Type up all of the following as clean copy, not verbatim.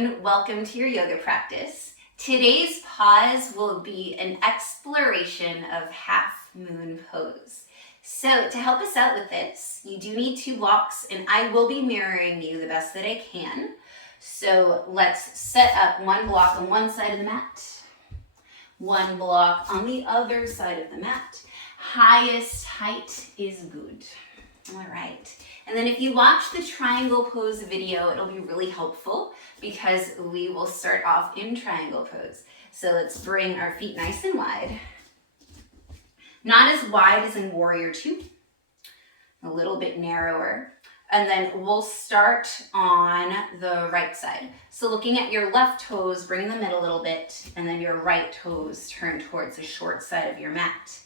and welcome to your yoga practice. Today's pause will be an exploration of half moon pose. So to help us out with this, you do need 2 blocks, and I will be mirroring you the best that I can. So let's set up 1 block on one side of the mat, 1 block on the other side of the mat. Highest height is good. All right. And then if you watch the triangle pose video, it'll be really helpful because we will start off in triangle pose. So let's bring our feet nice and wide. Not as wide as in Warrior 2, a little bit narrower. And then we'll start on the right side. So looking at your left toes, bring them in a little bit, and then your right toes turn towards the short side of your mat.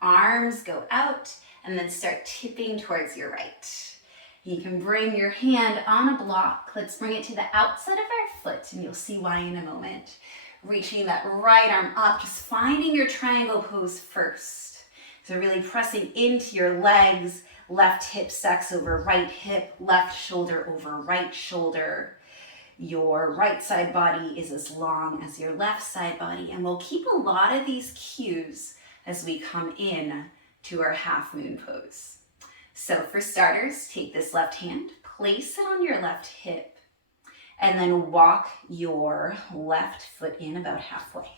Arms go out, and then start tipping towards your right. You can bring your hand on a block. Let's bring it to the outside of our foot, and you'll see why in a moment. Reaching that right arm up, just finding your triangle pose first. So really pressing into your legs, left hip stacks over right hip, left shoulder over right shoulder. Your right side body is as long as your left side body, and we'll keep a lot of these cues as we come in to our half moon pose. So for starters, take this left hand, place it on your left hip, and then walk your left foot in about halfway.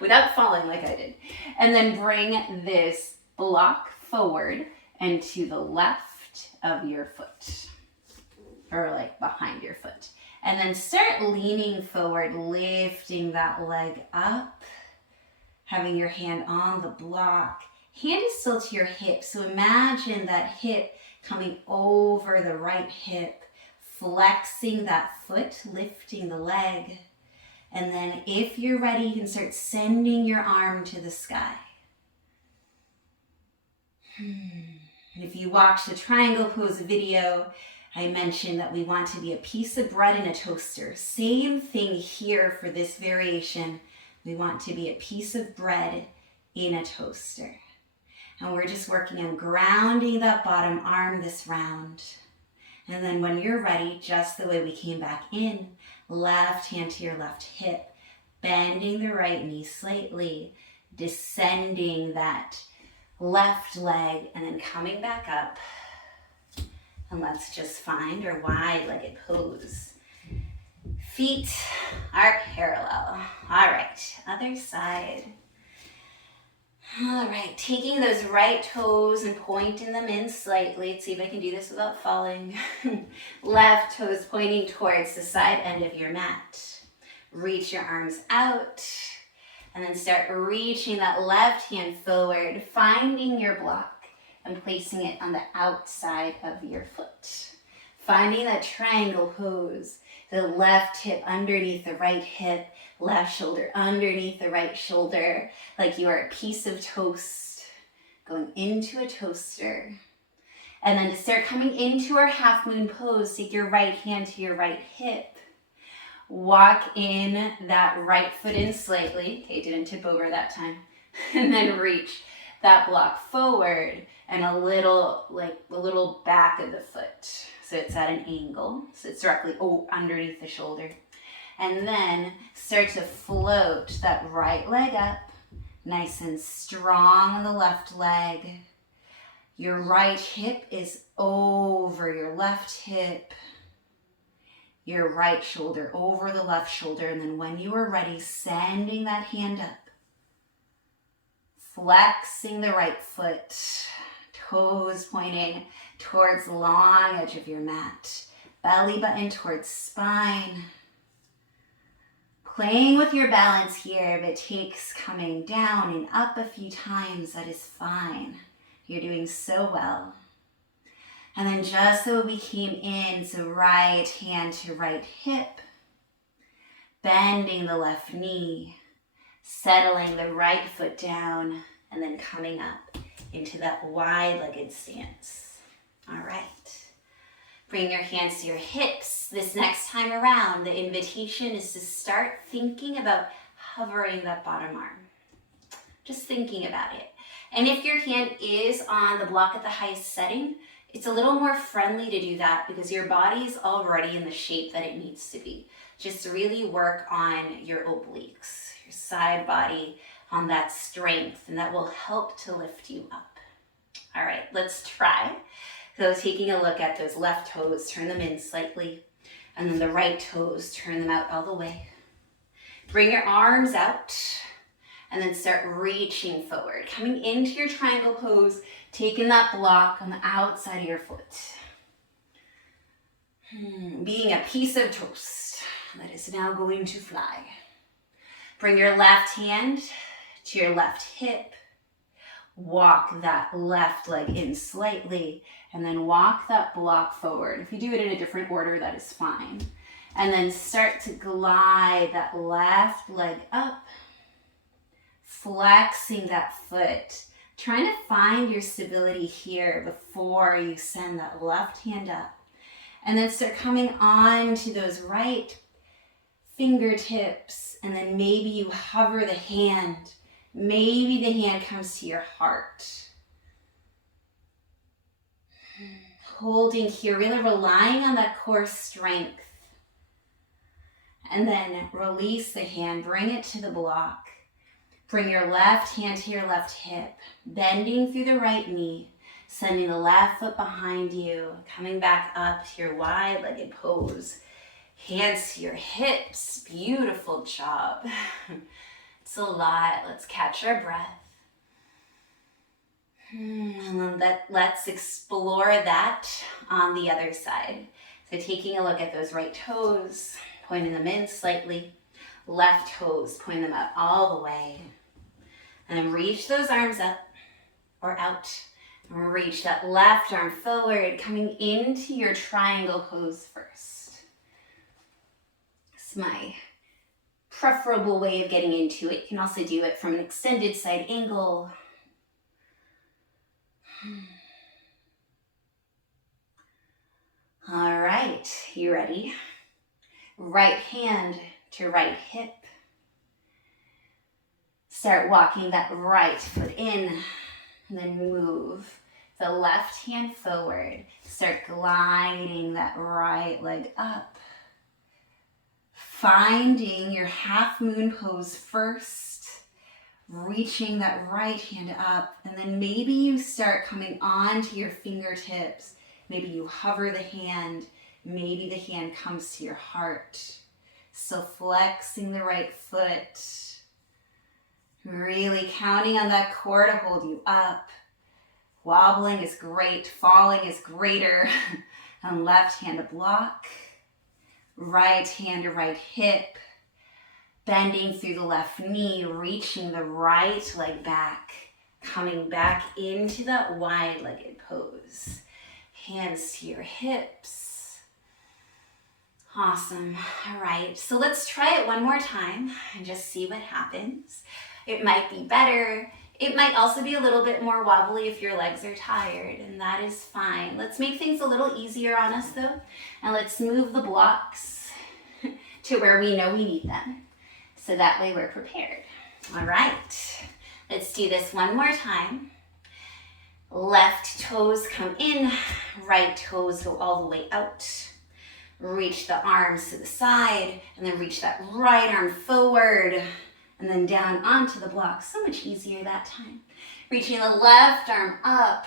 Without falling like I did. And then bring this block forward and to the left of your foot, or like behind your foot. And then start leaning forward, lifting that leg up, having your hand on the block. Hand is still to your hip, so imagine that hip coming over the right hip, flexing that foot, lifting the leg. And then if you're ready, you can start sending your arm to the sky. And if you watch the triangle pose video, I mentioned that we want to be a piece of bread in a toaster. Same thing here for this variation. We want to be a piece of bread in a toaster. And we're just working on grounding that bottom arm this round. And then when you're ready, just the way we came back in, left hand to your left hip, bending the right knee slightly, descending that left leg, and then coming back up. And let's just find our wide-legged pose. Feet are parallel. All right, other side. All right, taking those right toes and pointing them in slightly. Let's see if I can do this without falling. Left toes pointing towards the side end of your mat. Reach your arms out, and then start reaching that left hand forward, finding your block and placing it on the outside of your foot. Finding that triangle pose, the left hip underneath the right hip, left shoulder underneath the right shoulder, like you are a piece of toast going into a toaster. And then to start coming into our half moon pose, take your right hand to your right hip. Walk in that right foot in slightly. Okay, didn't tip over that time. And then reach that block forward and a little back of the foot. So it's at an angle. So it's directly underneath the shoulder. And then start to float that right leg up, nice and strong on the left leg. Your right hip is over your left hip. Your right shoulder over the left shoulder. And then when you are ready, sending that hand up. Flexing the right foot, toes pointing towards the long edge of your mat. Belly button towards spine. Playing with your balance here, if it takes coming down and up a few times, that is fine. You're doing so well. And then just so we came in, so right hand to right hip, bending the left knee, settling the right foot down, and then coming up into that wide-legged stance. All right. Bring your hands to your hips. This next time around, the invitation is to start thinking about hovering that bottom arm. Just thinking about it. And if your hand is on the block at the highest setting, It's a little more friendly to do that because your body's already in the shape that it needs to be. Just really work on your obliques, your side body, on that strength, and that will help to lift you up. All right, let's try. So taking a look at those left toes, turn them in slightly, and then the right toes, turn them out all the way. Bring your arms out, and then start reaching forward, coming into your triangle pose, taking that block on the outside of your foot. Being a piece of toast that is now going to fly. Bring your left hand to your left hip. Walk that left leg in slightly, and then walk that block forward. If you do it in a different order, that is fine. And then start to glide that left leg up, flexing that foot, trying to find your stability here before you send that left hand up. And then start coming on to those right fingertips, and then maybe you hover the hand. Maybe the hand comes to your heart. Holding here, really relying on that core strength. And then release the hand, bring it to the block. Bring your left hand to your left hip, bending through the right knee, sending the left foot behind you, coming back up to your wide-legged pose. Hands to your hips, beautiful job. It's a lot. Let's catch our breath. And then let's explore that on the other side. So taking a look at those right toes, pointing them in slightly. Left toes, pointing them out all the way. And then reach those arms up or out. And reach that left arm forward, coming into your triangle pose first. It's my preferable way of getting into it. You can also do it from an extended side angle. All right, you ready? Right hand to right hip. Start walking that right foot in, and then move the left hand forward. Start gliding that right leg up. Finding your half moon pose first, reaching that right hand up, and then maybe you start coming onto your fingertips. Maybe you hover the hand, maybe the hand comes to your heart. So flexing the right foot, really counting on that core to hold you up. Wobbling is great, falling is greater. And left hand to block. Right hand to right hip, bending through the left knee, reaching the right leg back, coming back into that wide-legged pose. Hands to your hips. Awesome. All right, so let's try it one more time and just see what happens. It might be better. It might also be a little bit more wobbly if your legs are tired, and that is fine. Let's make things a little easier on us though, and let's move the blocks to where we know we need them. So that way we're prepared. All right, let's do this one more time. Left toes come in, right toes go all the way out. Reach the arms to the side, and then reach that right arm forward. And then down onto the block. So much easier that time. Reaching the left arm up.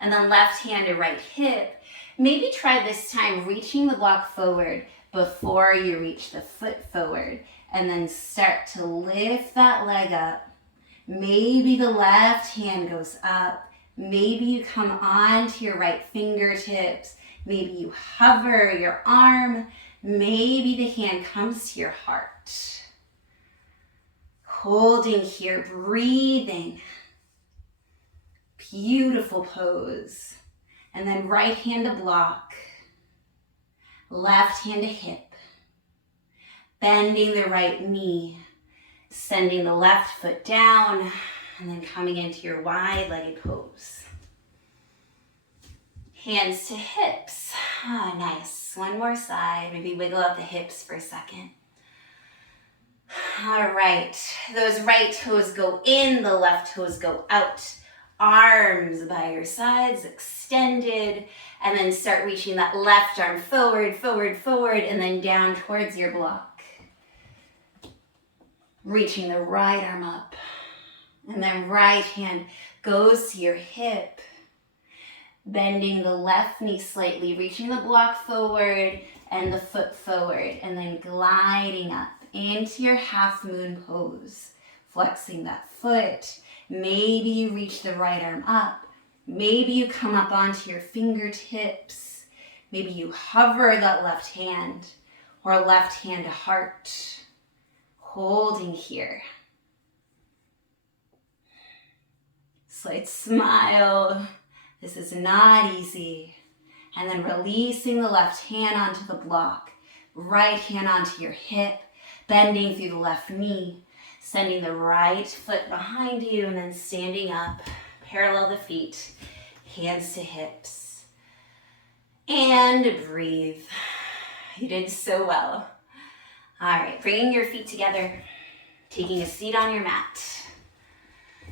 And then left hand to right hip. Maybe try this time reaching the block forward before you reach the foot forward. And then start to lift that leg up. Maybe the left hand goes up. Maybe you come onto your right fingertips. Maybe you hover your arm. Maybe the hand comes to your heart. Holding here, breathing. Beautiful pose. And then right hand to block. Left hand to hip. Bending the right knee. Sending the left foot down. And then coming into your wide-legged pose. Hands to hips. Ah, nice. One more side. Maybe wiggle out the hips for a second. All right, those right toes go in, the left toes go out. arms by your sides, extended, and then start reaching that left arm forward, forward, forward, and then down towards your block. Reaching the right arm up, and then right hand goes to your hip, bending the left knee slightly, reaching the block forward and the foot forward, and then gliding up into your half moon pose, flexing that foot. Maybe you reach the right arm up. Maybe you come up onto your fingertips. Maybe you hover that left hand or left hand to heart, holding here. Slight smile. This is not easy. And then releasing the left hand onto the block, right hand onto your hip, bending through the left knee, sending the right foot behind you, and then standing up, parallel the feet, hands to hips. And breathe. You did so well. All right, bringing your feet together, taking a seat on your mat.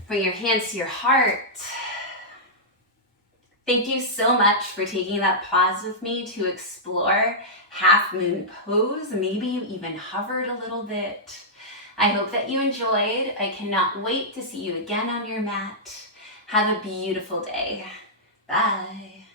Bring your hands to your heart. Thank you so much for taking that pause with me to explore half moon pose. Maybe you even hovered a little bit. I hope that you enjoyed. I cannot wait to see you again on your mat. Have a beautiful day. Bye.